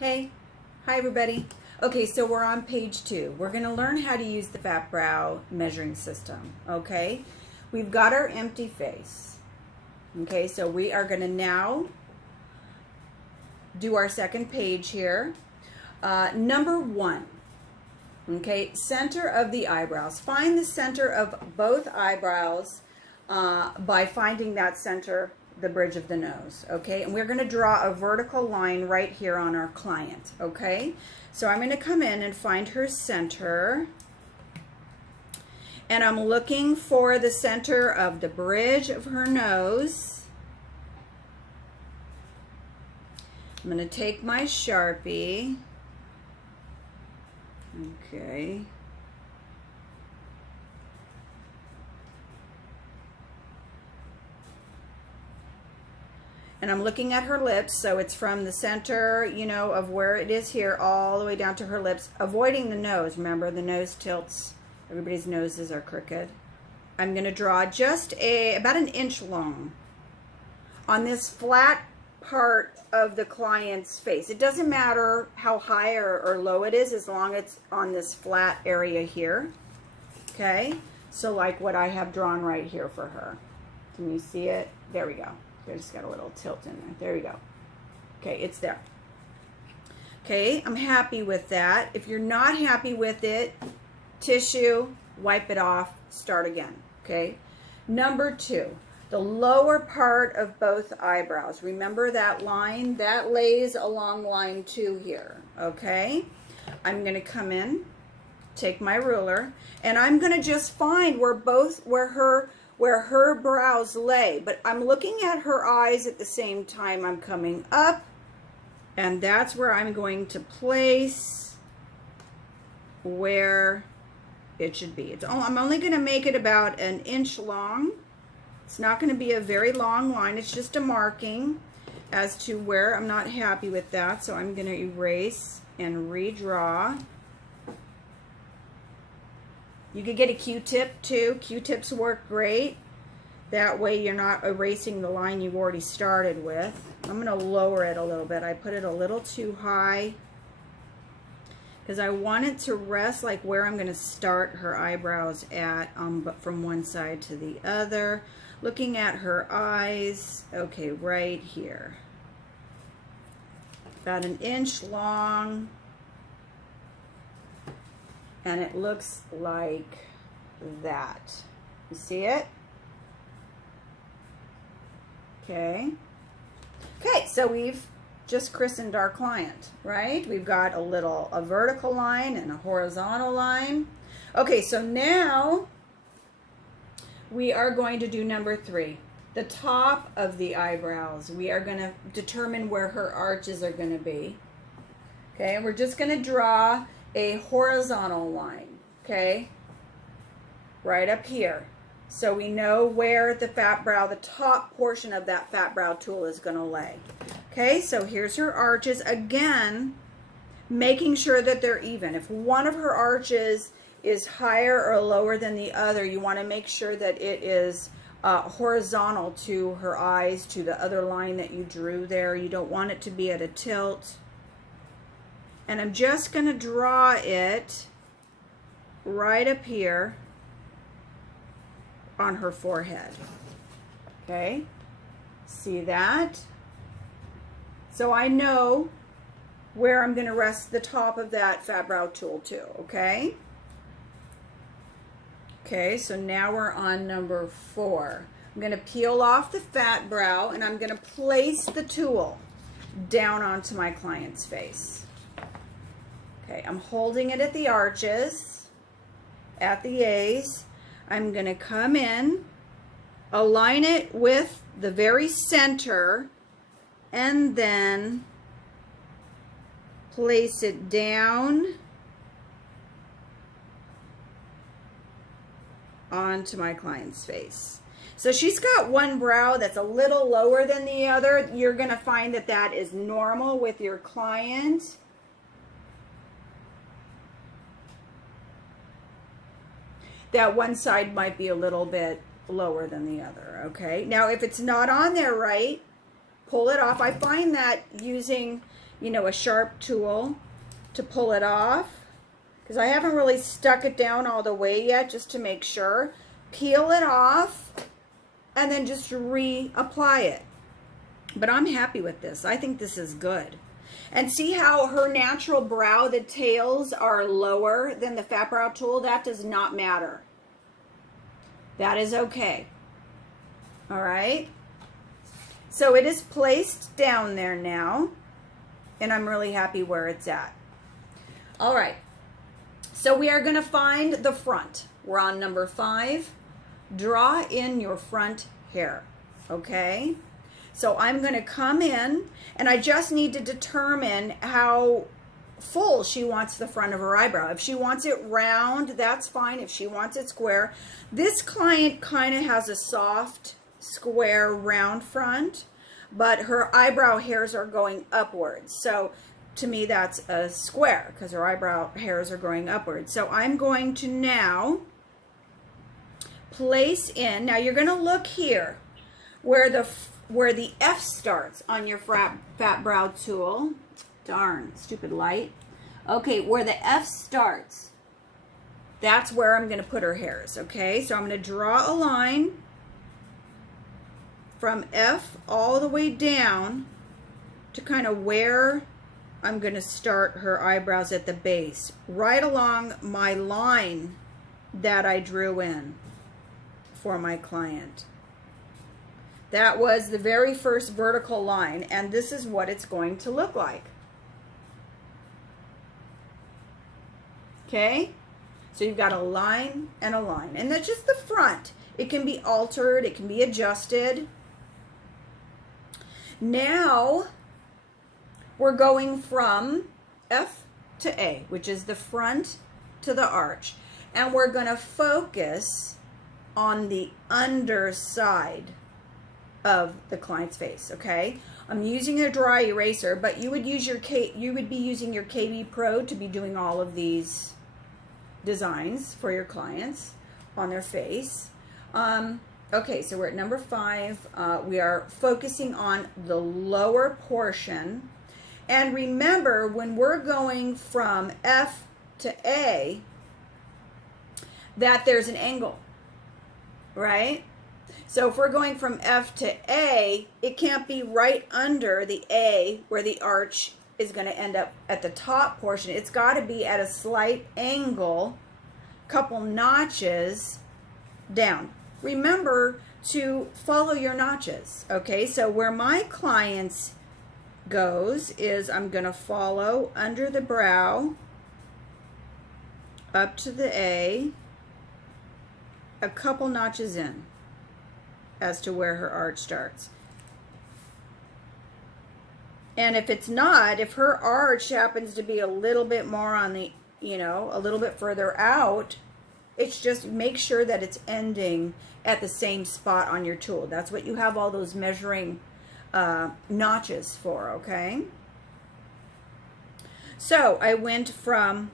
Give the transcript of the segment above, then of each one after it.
Hey, hi everybody. Okay, so we're on page 2. We're going to learn how to use the FATBROW measuring system, okay? We've got our empty face. Okay, so we are going to now do our second page here. Number 1, okay, center of the eyebrows. Find the center of both eyebrows by finding that center, the bridge of the nose, okay? And we're going to draw a vertical line right here on our client, okay? So I'm going to come in and find her center, and I'm looking for the center of the bridge of her nose. I'm going to take my Sharpie, okay. And I'm looking at her lips, so it's from the center, you know, of where it is here all the way down to her lips, avoiding the nose. Remember, the nose tilts. Everybody's noses are crooked. I'm going to draw just about an inch long on this flat part of the client's face. It doesn't matter how high or low it is, as long as it's on this flat area here. Okay, so like what I have drawn right here for her. Can you see it? There we go. I just got a little tilt in there. There we go. Okay, it's there. Okay, I'm happy with that. If you're not happy with it, tissue, wipe it off, start again. Okay, number 2, the lower part of both eyebrows. Remember that line? That lays along line 2 here. Okay, I'm going to come in, take my ruler, and I'm going to just find where her brows lay, but I'm looking at her eyes at the same time. I'm coming up, and that's where I'm going to place where it should be. I'm only going to make it about an inch long. It's not going to be a very long line. It's just a marking as to where I'm not happy with that, so I'm going to erase and redraw. You could get a Q-tip too. Q-tips work great. That way you're not erasing the line you've already started with. I'm going to lower it a little bit. I put it a little too high because I want it to rest like where I'm going to start her eyebrows at, but from one side to the other. Looking at her eyes, okay, right here. About an inch long. And it looks like that. You see it? Okay. Okay, so we've just christened our client, right? We've got a vertical line and a horizontal line. Okay, so now we are going to do number 3, the top of the eyebrows. We are going to determine where her arches are going to be. Okay, and we're just going to draw a horizontal line, okay, right up here. So we know where the FATBROW, the top portion of that FATBROW tool is going to lay. Okay, so here's her arches. Again, making sure that they're even. If one of her arches is higher or lower than the other, you want to make sure that it is horizontal to her eyes, to the other line that you drew there. You don't want it to be at a tilt. And I'm just going to draw it right up here on her forehead. Okay, see that? So I know where I'm going to rest the top of that FATBROW tool too, okay? Okay, so now we're on number 4. I'm going to peel off the FATBROW and I'm going to place the tool down onto my client's face. Okay, I'm holding it at the arches, at the A's. I'm going to come in, align it with the very center, and then place it down onto my client's face. So she's got one brow that's a little lower than the other. You're going to find that that is normal with your client. That one side might be a little bit lower than the other, okay? Now, if it's not on there right, pull it off. I find that using you know, a sharp tool to pull it off, because I haven't really stuck it down all the way yet, just to make sure. Peel it off and then just reapply it. But I'm happy with this. I think this is good. And see how her natural brow, the tails are lower than the FATBROW tool? That does not matter. That is okay. All right. So it is placed down there now, and I'm really happy where it's at. All right. So we are going to find the front. We're on number 5. Draw in your front hair. Okay. So I'm going to come in, and I just need to determine how full she wants the front of her eyebrow. If she wants it round, that's fine. If she wants it square. This client kind of has a soft, square, round front, but her eyebrow hairs are going upwards. So to me, that's a square because her eyebrow hairs are going upwards. So I'm going to now place in. Now you're going to look here where the F starts on your FATBROW tool. Darn, stupid light. Okay, where the F starts, that's where I'm going to put her hairs, okay? So I'm going to draw a line from F all the way down to kind of where I'm going to start her eyebrows at the base, right along my line that I drew in for my client. That was the very first vertical line, and this is what it's going to look like. Okay? So you've got a line and a line, and that's just the front. It can be altered, it can be adjusted. Now, we're going from F to A, which is the front to the arch, and we're going to focus on the underside of the client's face. Okay, I'm using a dry eraser, but you would use your be using your KB Pro to be doing all of these designs for your clients on their face. Okay, so we're at number 5. We are focusing on the lower portion, and remember, when we're going from F to A, that there's an angle, right? So if we're going from F to A, it can't be right under the A where the arch is going to end up at the top portion. It's got to be at a slight angle, couple notches down. Remember to follow your notches, okay? So where my clients goes is I'm going to follow under the brow up to the A, a couple notches in as to where her arch starts. And if it's not, if her arch happens to be a little bit more on the, you know, a little bit further out, it's just make sure that it's ending at the same spot on your tool. That's what you have all those measuring notches for, okay? So I went from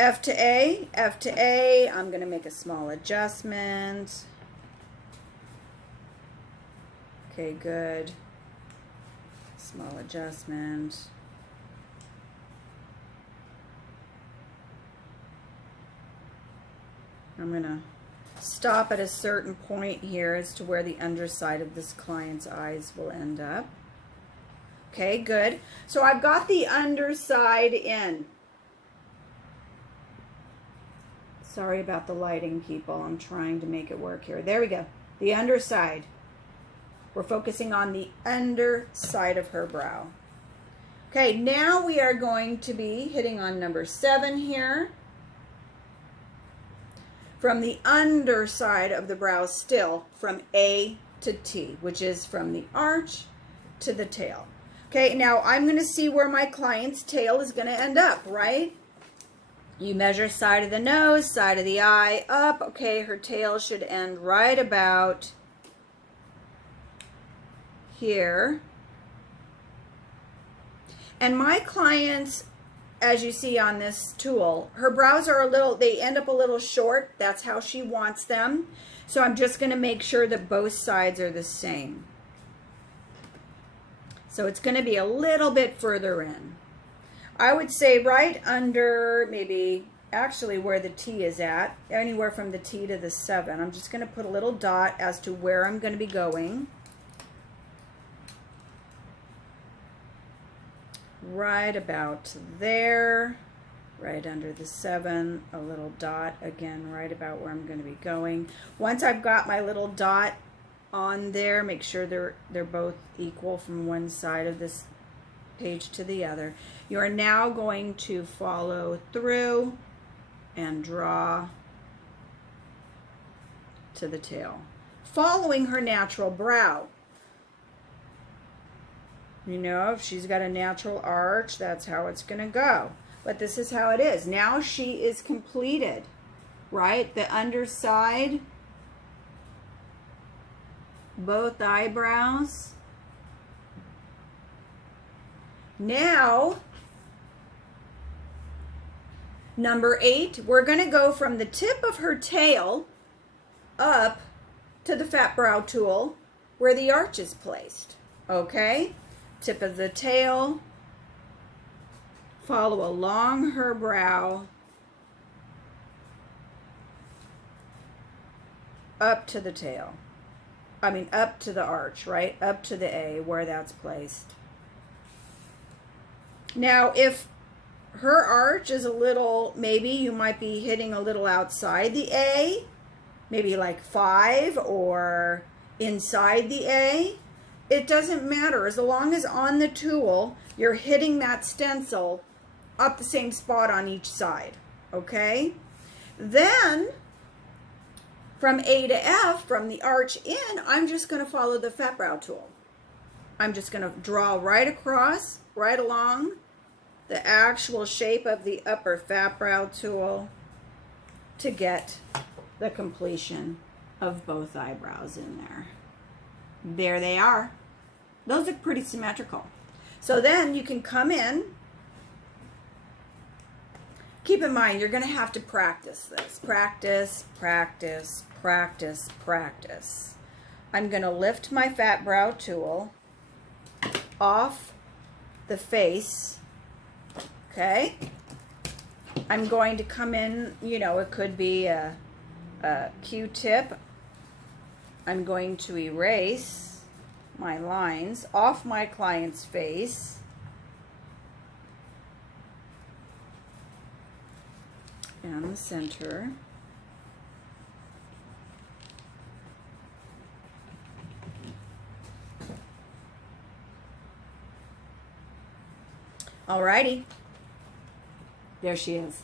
F to A, F to A. I'm going to make a small adjustment. Okay, good. Small adjustment. I'm going to stop at a certain point here as to where the underside of this client's eyes will end up. Okay, good. So I've got the underside in. Sorry about the lighting, people. I'm trying to make it work here. There we go. The underside. We're focusing on the underside of her brow. Okay, now we are going to be hitting on number 7 here. From the underside of the brow still, from A to T, which is from the arch to the tail. Okay, now I'm going to see where my client's tail is going to end up, right? You measure side of the nose, side of the eye, up. Okay, her tail should end right about here. And my clients, as you see on this tool, her brows are they end up a little short. That's how she wants them. So I'm just going to make sure that both sides are the same. So So it's going to be a little bit further in. I would say right under, maybe actually where the T is at, anywhere from the T to the 7. I'm just going to put a little dot as to where I'm going to be going. Right about there, right under the 7, a little dot again, right about where I'm going to be going. Once I've got my little dot on there, make sure they're both equal from one side of this page to the other. You are now going to follow through and draw to the tail, following her natural brow. You know, if she's got a natural arch, that's how it's going to go. But this is how it is. Now she is completed, right? The underside, both eyebrows. Now, number 8, we're going to go from the tip of her tail up to the FATBROW tool where the arch is placed. Okay? Tip of the tail, follow along her brow, up to the tail. I mean, up to the arch, right? Up to the A, where that's placed. Now, if her arch is a little, maybe you might be hitting a little outside the A, maybe like 5 or inside the A. It doesn't matter, as long as on the tool you're hitting that stencil up the same spot on each side, okay? Then from A to F, from the arch in, I'm just going to follow the FATBROW tool. I'm just going to draw right across, right along the actual shape of the upper FATBROW tool to get the completion of both eyebrows in there. There they are. Those look pretty symmetrical. So then you can come in. Keep in mind, you're going to have to practice this. Practice, practice, practice, practice. I'm going to lift my FATBROW tool off the face. Okay? I'm going to come in, you know, it could be a Q-tip. I'm going to erase my lines off my client's face. And the center. Alrighty. There she is.